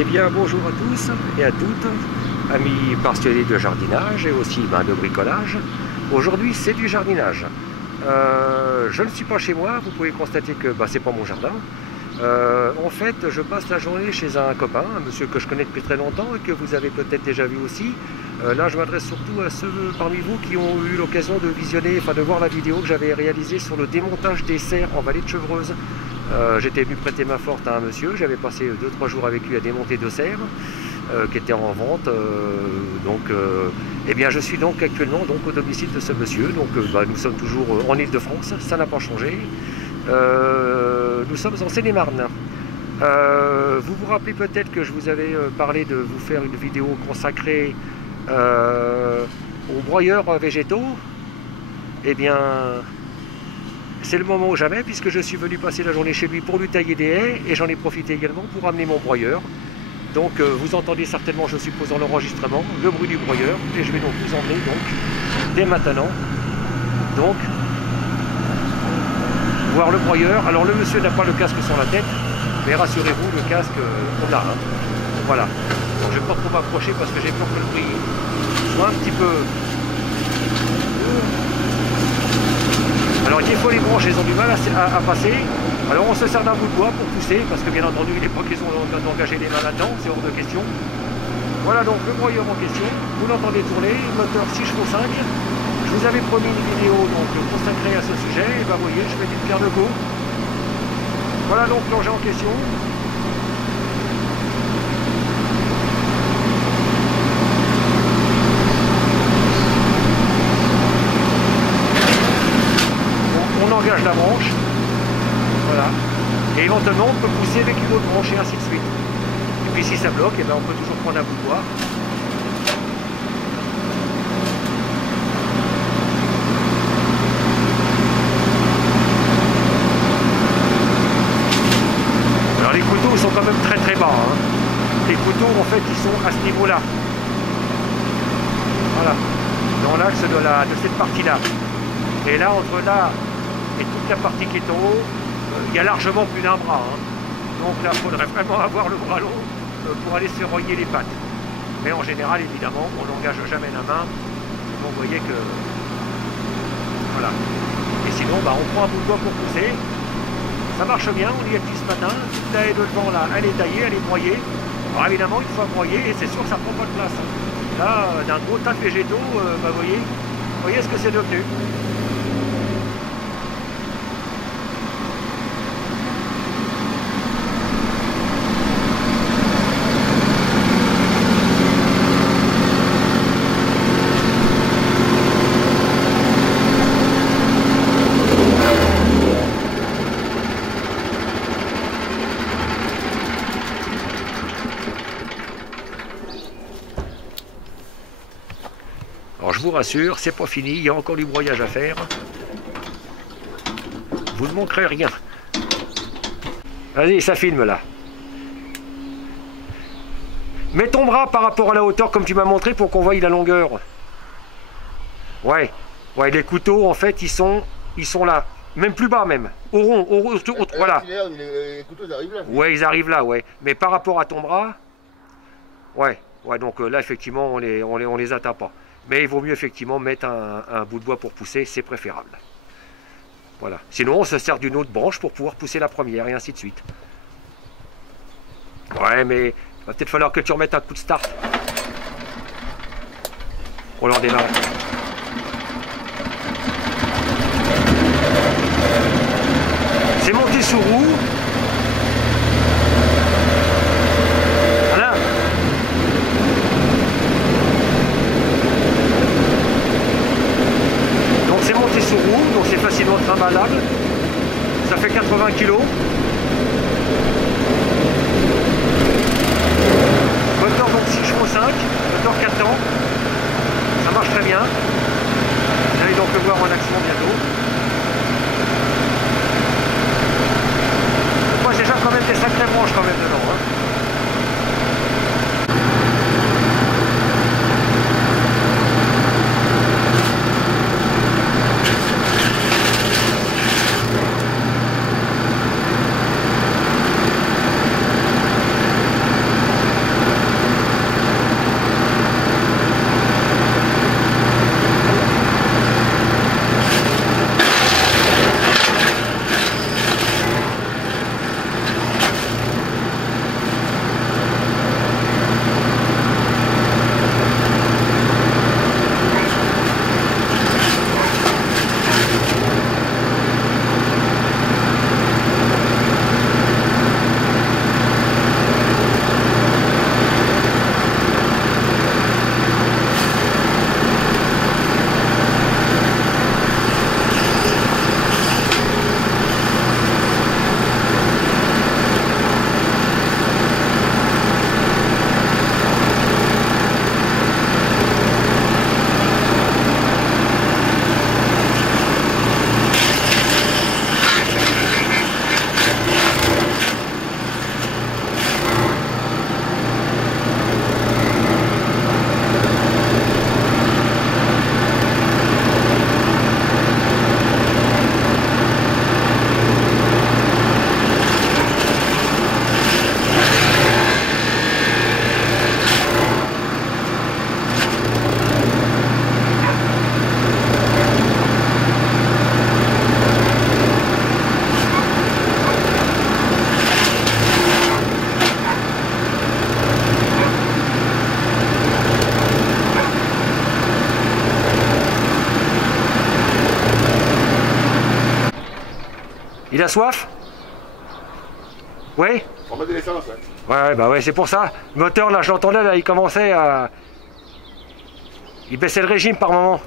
Eh bien bonjour à tous et à toutes, amis passionnés de jardinage et aussi de bricolage. Aujourd'hui c'est du jardinage. Je ne suis pas chez moi, vous pouvez constater que c'est pas mon jardin. En fait je passe la journée chez un copain, un monsieur que je connais depuis très longtemps et que vous avez peut-être déjà vu aussi. Là je m'adresse surtout à ceux parmi vous qui ont eu l'occasion de visionner, de voir la vidéo que j'avais réalisée sur le démontage des serres en vallée de Chevreuse. J'étais venu prêter main forte à un monsieur, j'avais passé 2-3 jours avec lui à démonter 2 serres qui étaient en vente. Eh bien je suis donc actuellement au domicile de ce monsieur. Donc nous sommes toujours en Île-de-France, ça n'a pas changé. Nous sommes en Seine-et-Marne. Vous vous rappelez peut-être que je vous avais parlé de vous faire une vidéo consacrée aux broyeurs végétaux. Eh bien c'est le moment ou jamais, puisque je suis venu passer la journée chez lui pour lui tailler des haies et j'en ai profité également pour amener mon broyeur. Donc vous entendez certainement, je suppose, dans l'enregistrement, le bruit du broyeur, et je vais donc vous emmener dès maintenant voir le broyeur. Alors le monsieur n'a pas le casque sur la tête, mais rassurez-vous, le casque on l'a. Voilà. Donc, je ne vais pas trop m'approcher parce que j'ai peur que le bruit soit un petit peu... Alors des fois les branches elles ont du mal à passer, alors on se sert d'un bout de bois pour pousser, parce que bien entendu il n'est pas question d'engager les mains là-dedans, c'est hors de question. Voilà donc le broyeur en question, vous l'entendez tourner, moteur 6 chevaux 5. Je vous avais promis une vidéo consacrée à ce sujet, et vous voyez, je fais d'une pierre deux coups. Voilà donc l'engin en question. On engage la branche, voilà, et éventuellement on peut pousser avec une autre branche et ainsi de suite. Et puis si ça bloque, on peut toujours prendre un bout de bois. Alors les couteaux sont quand même très bas, hein. Les couteaux en fait ils sont à ce niveau là, voilà, dans l'axe de cette partie là, et là entre là et toute la partie qui est en haut, il y a largement plus d'un bras, hein. Donc là, il faudrait vraiment avoir le bras long pour aller se royer les pattes. Mais en général, évidemment, on n'engage jamais la main. Donc vous voyez que... Voilà. Et sinon, on prend un bout de bois pour pousser. Ça marche bien, on y est depuis ce matin. Toute la haie de devant, là, elle est taillée, elle est broyée. Alors évidemment, une fois broyée, et c'est sûr que ça prend pas de place. Là, d'un gros tas de végétaux, vous voyez ce que c'est devenu. Alors je vous rassure, c'est pas fini, il y a encore du broyage à faire. Vous ne manquerez rien. Vas-y, ça filme là. Mets ton bras par rapport à la hauteur comme tu m'as montré pour qu'on voie la longueur. Ouais, les couteaux en fait ils sont là, même plus bas même, au rond, voilà. Les couteaux ils arrivent là. Ouais, ils arrivent là, ouais. Mais par rapport à ton bras, ouais, donc là effectivement on les atteint pas. Mais il vaut mieux effectivement mettre un bout de bois pour pousser, c'est préférable. Voilà. Sinon on se sert d'une autre branche pour pouvoir pousser la première et ainsi de suite. Ouais, mais il va peut-être falloir que tu remettes un coup de start. On l'en démarre. C'est monté sous roue. Voilà. Donc c'est monté sous roue, donc c'est facilement trimballable. Ça fait 80 kg. Moteur donc 6 chevaux 5, moteur 4 ans. Ça marche très bien. Vous allez donc le voir en action bientôt. Moi j'ai déjà quand même des sacrées branches quand même dedans, hein. Il a soif? Oui? On met de l'essence, ouais. Ouais, bah ouais, c'est pour ça. Le moteur, là, je l'entendais, là, il commençait à... Il baissait le régime par moment.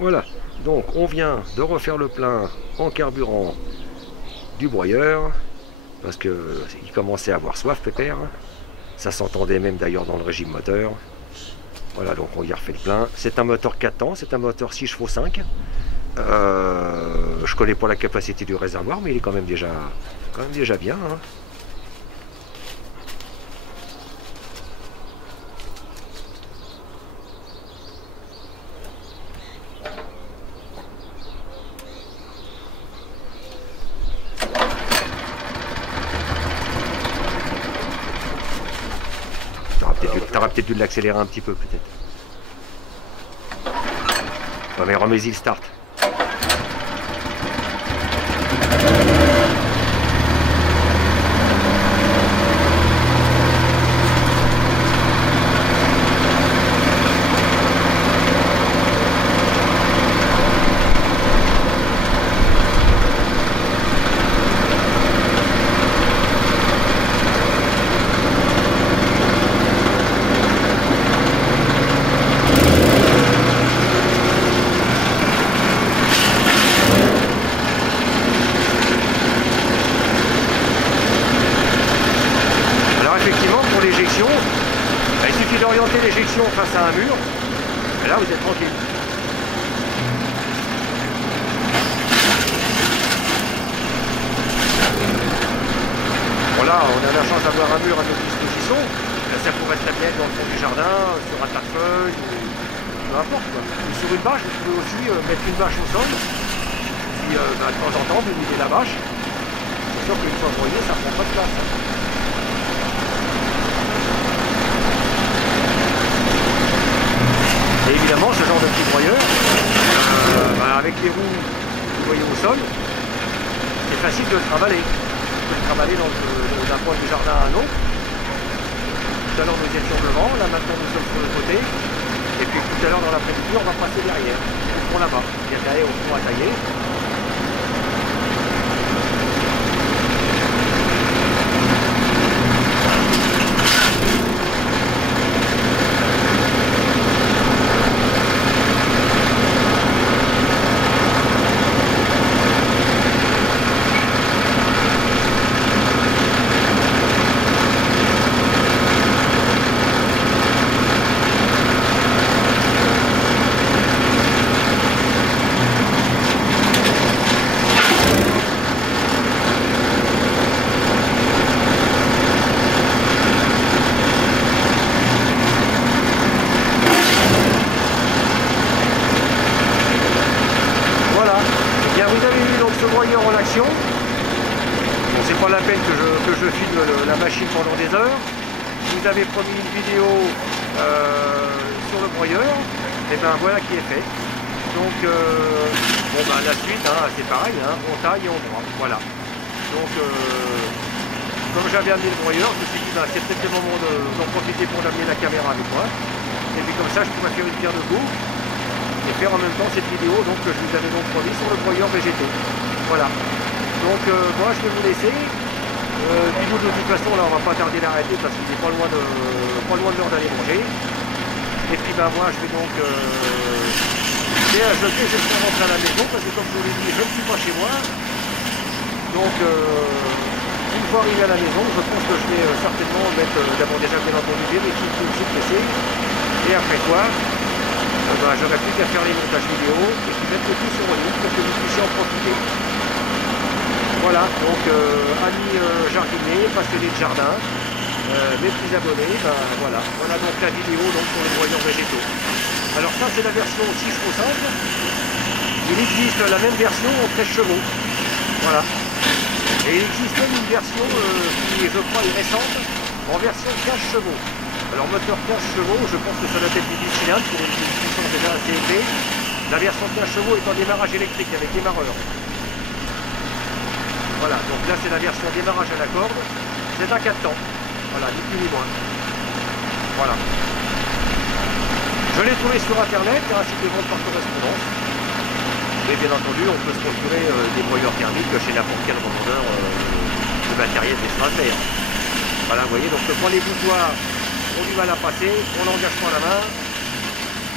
Voilà, donc on vient de refaire le plein en carburant du broyeur, parce qu'il commençait à avoir soif, Pépère. Ça s'entendait même d'ailleurs dans le régime moteur. Voilà, donc on y a refait le plein. C'est un moteur 4 temps, c'est un moteur 6 chevaux 5. Je connais pas la capacité du réservoir, mais il est quand même déjà bien. Hein. T'auras peut-être dû l'accélérer un petit peu, peut-être. Ouais, mais remets-y le start. Orienter l'éjection face à un mur, et là vous êtes tranquille. Bon là on a la chance d'avoir un mur à notre disposition, là, ça pourrait très bien être dans le fond du jardin, sur un tas-de-feuilles, peu importe quoi. Ou sur une bâche, vous pouvez aussi mettre une bâche au sol, puis de temps en temps vous mettez la bâche, c'est sûr qu'une fois broyé ça prend pas de place. Et évidemment, ce genre de petit broyeur, avec les roues vous voyez au sol, c'est facile de le travailler. Vous pouvez le travailler d'un point du jardin à un autre. Tout à l'heure nous étions devant, là maintenant nous sommes sur le côté. Et puis tout à l'heure dans l'après-midi, on va passer derrière. Au fond là-bas. Il y a derrière au fond à tailler. En action. Bon, c'est pas la peine que je filme la machine pendant des heures. Vous avez promis une vidéo sur le broyeur, et ben voilà qui est fait. Donc bon ben la suite c'est pareil, on taille et on broie. Voilà. Donc comme j'avais amené le broyeur, je me suis dit c'est peut-être le moment d'en profiter pour amener la caméra avec moi. Et puis comme ça je pourrais faire une pierre de coups et faire en même temps cette vidéo donc, que je vous avais donc promis sur le broyeur végétaux. Voilà. Donc moi je vais vous laisser. Du coup de toute façon là on va pas tarder d'arrêter parce qu'il est pas loin de l'heure d'aller manger. Et puis ben moi je vais donc je vais rentrer à la maison parce que comme je vous l'ai dit je ne suis pas chez moi. Donc une fois arrivé à la maison je pense que je vais certainement mettre d'abord déjà bien entendu vérifier tout le PC. Et après quoi j'aurai plus qu'à faire les montages vidéo et puis mettre le tout sur le pour que vous puissiez en profiter. Voilà, donc amis jardiniers, passionnés de jardin, mes petits abonnés, voilà donc la vidéo donc, sur les broyeurs végétaux. Alors ça c'est la version 6 chevaux 5, il existe la même version en 13 chevaux, voilà. Et il existe même une version qui je crois est récente, en version 15 chevaux. Alors moteur 15 chevaux, je pense que ça doit être du 10 cylindres, pour une puissance déjà assez élevée. La version 15 chevaux est en démarrage électrique avec démarreur. Voilà, donc là c'est la version démarrage à la corde, c'est un 4 temps. Voilà, ni plus ni moins. Voilà. Je l'ai trouvé sur internet, il y a un site de vente par correspondance. Et bien entendu, on peut se procurer des broyeurs thermiques chez n'importe quel revendeur de matériel d'extraterre. Voilà, vous voyez, donc quand les boutoirs ont du mal à passer, on n'engage pas la main.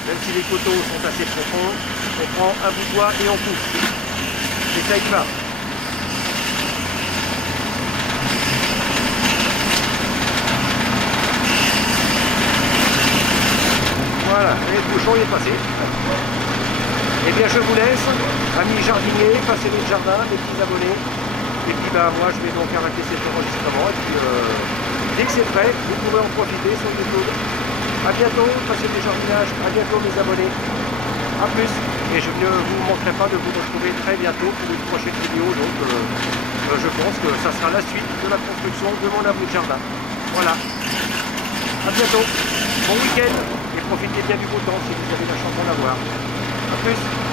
Même si les coteaux sont assez profonds, on prend un boutoir et on pousse. Et ça y va. Voilà, et le bouchon est passé. Et bien je vous laisse, amis jardiniers, passez le jardin, mes petits abonnés. Et puis bah, moi je vais donc arrêter cet enregistrement. Et puis dès que c'est prêt, vous pourrez en profiter sur YouTube. A bientôt, passez du jardinage, à bientôt mes abonnés. A plus. Et je ne vous manquerai pas de vous retrouver très bientôt pour une prochaine vidéo. Donc je pense que ça sera la suite de la construction de mon abri de jardin. Voilà. A bientôt. Bon week-end. Et profitez bien du beau temps si vous avez la chance d'en avoir. A plus.